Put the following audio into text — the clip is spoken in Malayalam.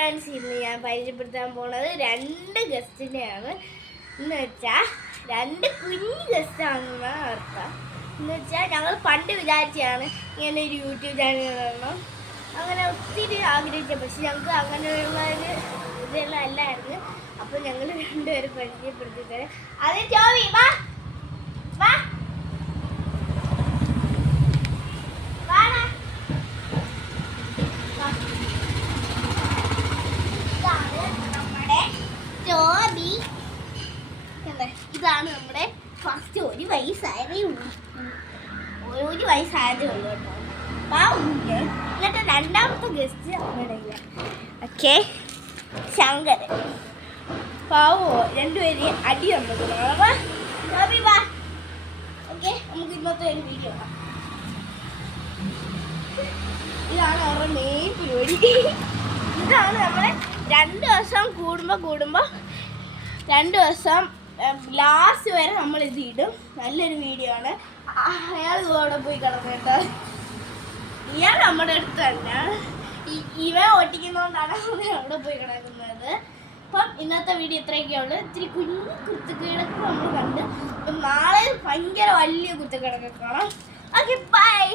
ഫ്രണ്ട്സ്, ഇന്ന് ഞാൻ പരിചയപ്പെടുത്താൻ പോണത് 2 ഗസ്റ്റിനെയാണ്. എന്ന് വെച്ചാൽ 2 കുഞ്ഞു ഗസ്റ്റാണെന്നാണ് അർത്ഥം. എന്ന് വെച്ചാൽ ഞങ്ങൾ പണ്ട് വിചാരിച്ചാണ് ഇങ്ങനെ ഒരു യൂട്യൂബ് ചാനൽ കാണണം, അങ്ങനെ ഒത്തിരി ആഗ്രഹിച്ച, പക്ഷെ ഞങ്ങൾക്ക് അങ്ങനെയുള്ള ഒരു ഇതെല്ലാം അല്ലായിരുന്നു. അപ്പോൾ ഞങ്ങൾ 2 പേരും പരിചയപ്പെടുത്തി തരാം. അതെ ചോവി വാ വാ. ഇതാണ് നമ്മുടെ ഫസ്റ്റ് 1 വയസ്സായതേ ഉള്ളൂ. 1 വയസ്സായതേ ഉള്ളൂ കേട്ടോ. എന്നിട്ട് രണ്ടാമത്തെ ഗസ്റ്റ് നമ്മുടെ ഓക്കെ ശങ്കരൻ. പാവോ, 2 പേര് അടി വന്നത്. ഓക്കെ, നമുക്ക് ഇന്നത്തെ ഒരു വീഡിയോ. ഇതാണ് അവരുടെ മെയിൻ പരിപാടി. ഇതാണ് നമ്മളെ 2 ദിവസം കൂടുമ്പോൾ 2 ദിവസം ലാസ്റ്റ് വരെ നമ്മൾ ഇത് ഇടും. നല്ലൊരു വീഡിയോ ആണ്. അയാൾ അവിടെ പോയി കിടന്നിട്ട്, ഇയാൾ നമ്മുടെ അടുത്ത് തന്നെ, ഇവ ഓട്ടിക്കുന്നതുകൊണ്ടാണ് അവിടെ പോയി കിടക്കുന്നത്. അപ്പം ഇന്നത്തെ വീഡിയോ ഇത്രയൊക്കെയുള്ളൂ. ഇത്തിരി കുഞ്ഞു കുത്തുകിടക്ക് നമ്മൾ കണ്ട്. അപ്പം നാളെ ഭയങ്കര വലിയ കുത്തുകിടക്കൊക്കെ കാണാം. Okay, by.